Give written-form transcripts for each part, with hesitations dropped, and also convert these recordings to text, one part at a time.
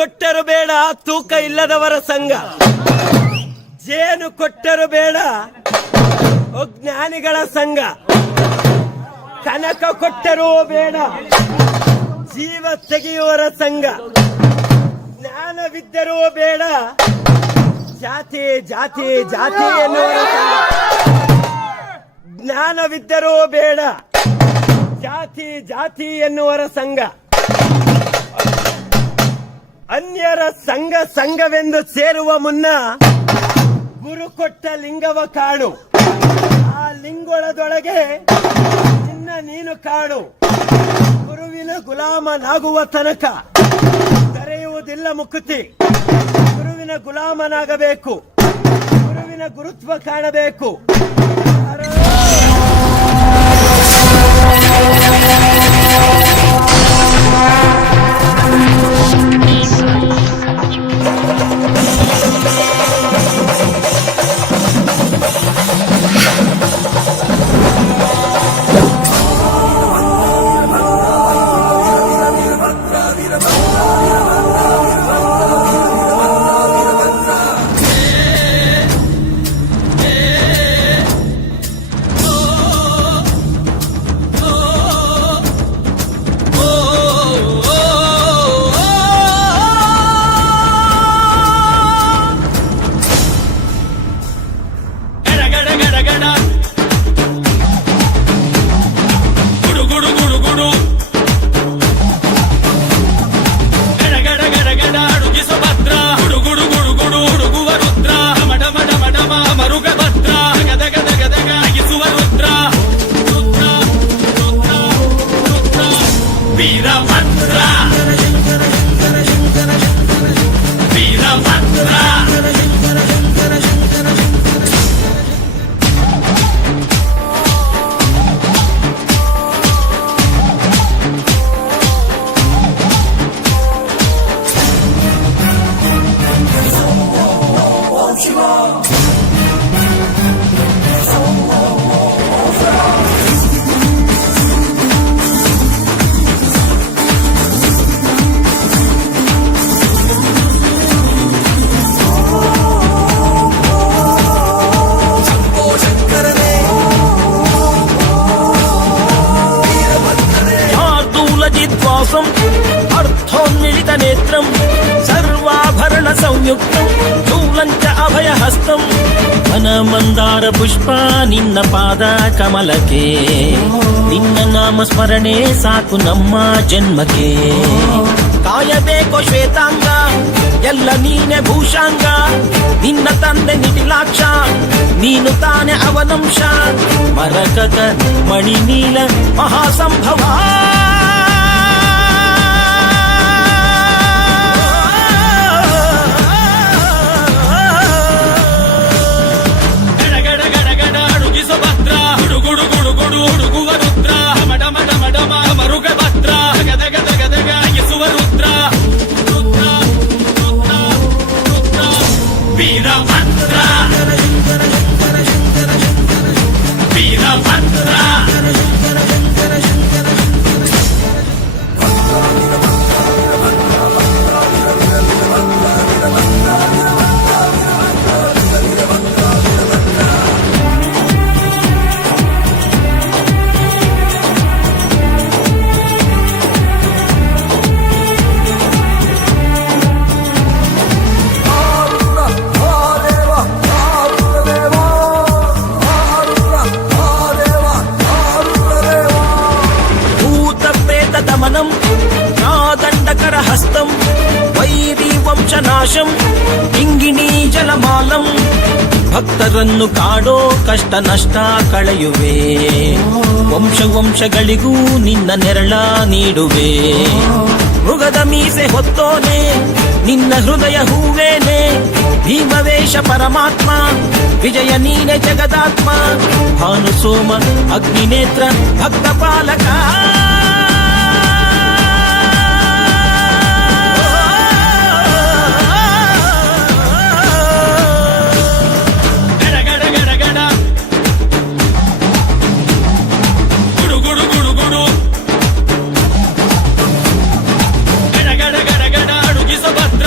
ಕೊಟ್ಟರು ಬೇಡ ತೂಕ ಇಲ್ಲದವರ ಸಂಘ, ಜೇನು ಕೊಟ್ಟರು ಬೇಡ ಅಜ್ಞಾನಿಗಳ ಸಂಘ, ಕನಕ ಕೊಟ್ಟರೂ ಬೇಡ ಜೀವ ತೆಗೆಯುವರ ಸಂಘ, ಜ್ಞಾನವಿದ್ದರೂ ಬೇಡ ಜಾತಿ ಜಾತಿ ಜಾತಿ ಎನ್ನುವರ ಸಂಘ, ಜ್ಞಾನವಿದ್ದರೂ ಬೇಡ ಜಾತಿ ಜಾತಿ ಎನ್ನುವರ ಸಂಘ, ಅನ್ಯರ ಸಂಘ ಸಂಘವೆಂದು ಸೇರುವ ಮುನ್ನ ಗುರು ಕೊಟ್ಟ ಲಿಂಗವ ಕಾಣು, ಆ ಲಿಂಗೊಳದೊಳಗೆ ನಿನ್ನ ನೀನು ಕಾಣು. ಗುರುವಿನ ಗುಲಾಮನಾಗುವ ತನಕ ಕರೆಯುವುದಿಲ್ಲ ಮುಕುತಿ, ಗುರುವಿನ ಗುಲಾಮನಾಗಬೇಕು, ಗುರುವಿನ ಗುರುತ್ವ ಕಾಣಬೇಕು. ಅರ್ಥೋನ್ಮಿಳಿತ ನೇತ್ರಂ ಸರ್ವಾಭರಣ ಸಂಯುಕ್ತಂ ಚೂಲಂಚ ಅಭಯ ಹಸ್ತಂ ವನ ಮಂದಾರ ಪುಷ್ಪ ನಿನ್ನ ಪಾದ ಕಮಲಕ್ಕೆ, ನಿನ್ನ ನಾಮ ಸ್ಮರಣೆ ಸಾಕು ನಮ್ಮ ಜನ್ಮಕ್ಕೆ. ಕಾಯಬೇಕೋ ಶ್ವೇತಾಂಗ ಎಲ್ಲ ನೀನೆ ಭೂಷಾಂಗ, ನಿನ್ನ ತಂದೆ ನಿಟಿಲಾಕ್ಷ ನೀನು ತಾನೆ ಅವನಂಶ, ಮರಕತ ಮಣಿ ನೀಲ ಮಹಾಸಂಭವ. ಹುಡುಗುವ ರುದ್ರ ಮಡ ಮಡ ಮಡ ಮರುಗ ಭದ್ರ ಗದಗ ಗದಗ ಯಸುವ ರುದ್ರ ರುದ್ರ ರುದ್ರ ರುದ್ರ ವೀರಭದ್ರ ವೀರಭದ್ರ. ದಂಡಕರ ಹಸ್ತಂ ವೈರಿ ವಂಶನಾಶಂ ಇಂಗಿಣಿ ಜಲಮಾಲಂ, ಭಕ್ತರನ್ನು ಕಾಡೋ ಕಷ್ಟ ನಷ್ಟ ಕಳೆಯುವೆ, ವಂಶ ವಂಶಗಳಿಗೂ ನಿನ್ನ ನೆರಳ ನೀಡುವೆ. ಮೃಗದ ಮೀಸೆ ಹೊತ್ತೋನೆ ನಿನ್ನ ಹೃದಯ ಹೂವೇನೆ, ಭೀಮವೇಶ ಪರಮಾತ್ಮ ವಿಜಯ ನೀನೆ ಜಗದಾತ್ಮ, ಭಾನು ಸೋಮ ಅಗ್ನಿನೇತ್ರ ಭಕ್ತ ಪಾಲಕ. ಗಡ ಗಡ ಗಡ ಗಡ ಅಡುಗಿಸ ಭದ್ರ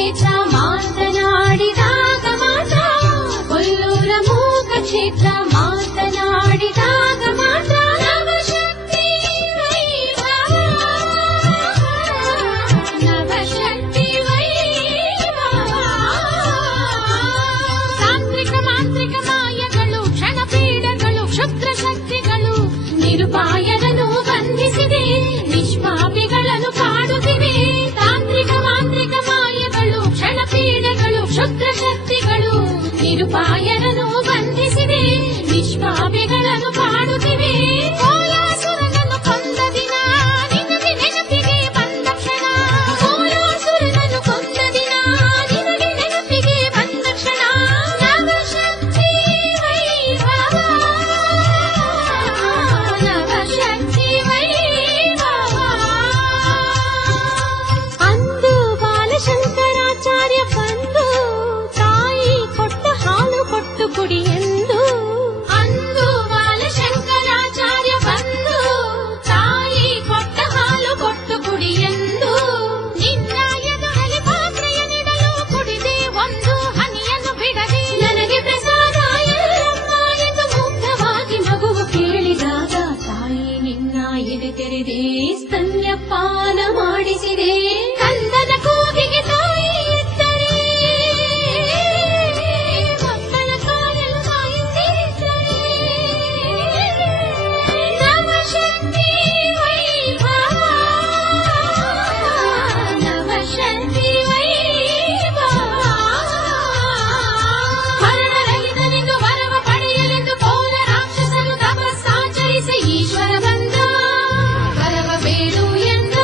ಕ್ಷೇತ್ರ ಮಾತನಾಡಿದಾಗ ಮಾತ್ರ, ಕೊಲ್ಲೂರ ಮೂಕ ಕ್ಷೇತ್ರ ಮಾತನಾಡಿದಾಗ ಮಾತ್ರ ನವಶಕ್ತಿ ವೈಭವ, ನವಶಕ್ತಿ ವೈಭವ. ತಾಂತ್ರಿಕ ಮಾಂತ್ರಿಕ ಮಾಯಗಳು, ಕ್ಷಣಪೀಡಗಳು, ಕ್ಷುದ್ರ ಶಕ್ತಿಗಳು ನಿರುಪಾಯರನ್ನು ಬಂಧಿಸಿದೆ, ನಿಷ್ಪಾಪಿಗಳನ್ನು ಕಾಡುತ್ತಿವೆ. ತಾಂತ್ರಿಕ ಮಾಂತ್ರಿಕ ಮಾಯಗಳು, ಕ್ಷಣಪೀಡಗಳು, ಕ್ಷುದ್ರ ಶಕ್ತಿಗಳು ನಿರುಪಾಯರನ್ನು ಬಂಧಿಸಿದೆ, ನಿಷ್ಪಾಪಿಗಳನ್ನು ಕಾಡುತ್ತಿವೆ. ಕೋಲಾಸುರನನ್ನು ಕೊಂದ ದಿನ ನಿನಗೆ ನೆನಪಿಗೆ ಬಂದ ಕ್ಷಣ, ಕೋಲಾಸುರನನ್ನು ಕೊಂದ ದಿನ ನಿನಗೆ ನೆನಪಿಗೆ ಬಂದ ಕ್ಷಣ ನವಶಕ್ತಿ ವೈಭವ, ನವಶಕ್ತಿ ವೈಭವ. ಅಂದು ಬಾಲಶಂಕರಾಚಾರ್ಯ ಬಂದು ತಾಯಿ ಕೊಟ್ಟ ಹಾಲು ಕೊಟ್ಟು ಕುಡಿ ಎಂದು, ಅಂದು ಬಾಲಶಂಕರಾಚಾರ್ಯ ಬಂದು ತಾಯಿ ಕೊಟ್ಟ ಹಾಲು ಕೊಟ್ಟು ಕುಡಿ ಎಂದು, ನಿನ್ನ ಎದುರಲ್ಲಿ ಪಾತ್ರೆಯ ನೀಡಲು ಕುಡಿದೆ ಒಂದು ಹನಿಯನ್ನು ಬಿಡದೆ, ನನಗೆ ಪ್ರಸಾದ ಎಲ್ಲಮ್ಮ ಎಂದು ಮುಗ್ಧವಾಗಿ ಮಗುವು ಕೇಳಿದಾಗ, ತಾಯಿ ನಿನ್ನ ಎದೆ ತೆರೆದೆ ಸ್ತನ್ಯಪಾನ ಮಾಡಿಸಿದೆ. ಕಂದನ ಕೂಗಿಗೆ ತಾಯಿ ಎತ್ತರೆ, ಮಕ್ಕಳ ಕಾಯಲು ತಾಯಿಂದಿರುತ್ತಳೆ. ನವಶಕ್ತಿ ವೈಭವ, ನವಶಕ್ತಿ ವೈಭವ. ಮರಣರಹಿತನೆಂದು ವರವ ಪಡೆಯಲೆಂದು ಕೋಲ ರಾಕ್ಷಸನು ತಪಸ್ಸಾಚರಿಸಿ ಈಶ್ವರ ಬಂದ, ವರವ ಬೇಡು ಎಂದ.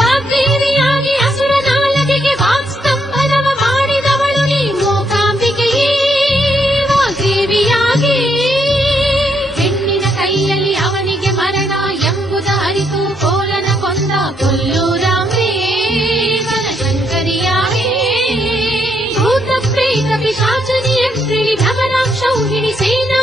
ವಾಗ್ದೇವಿಯಾಗಿ ಅಸುರ ನಾಲಗೆಗೆ ವಾಕ್ಸ್ತಂಭನವ ಮಾಡಿದವಳು ನೀ ಮೂಕಾಂಬಿಕೆಯೇ. ವಾಗ್ದೇವಿಯಾಗಿ ಹೆಣ್ಣಿನ ಕೈಯಲ್ಲಿ ಅವನಿಗೆ ಮರಣ ಎಂಬುದ ಅರಿತು ಕೋಲನ ಕೊಂದ ಕೊಲ್ಲೂರಾಂಬೆ ಬನಶಂಕರಿಯಾಗಿ. ಭೂತ ಪ್ರೇತ ಪಿಶಾಚನಿ ಎಂತ್ರಿಳಿ ಭವನಾಕ್ಷೌಹಿಣಿ ಸೇನಾ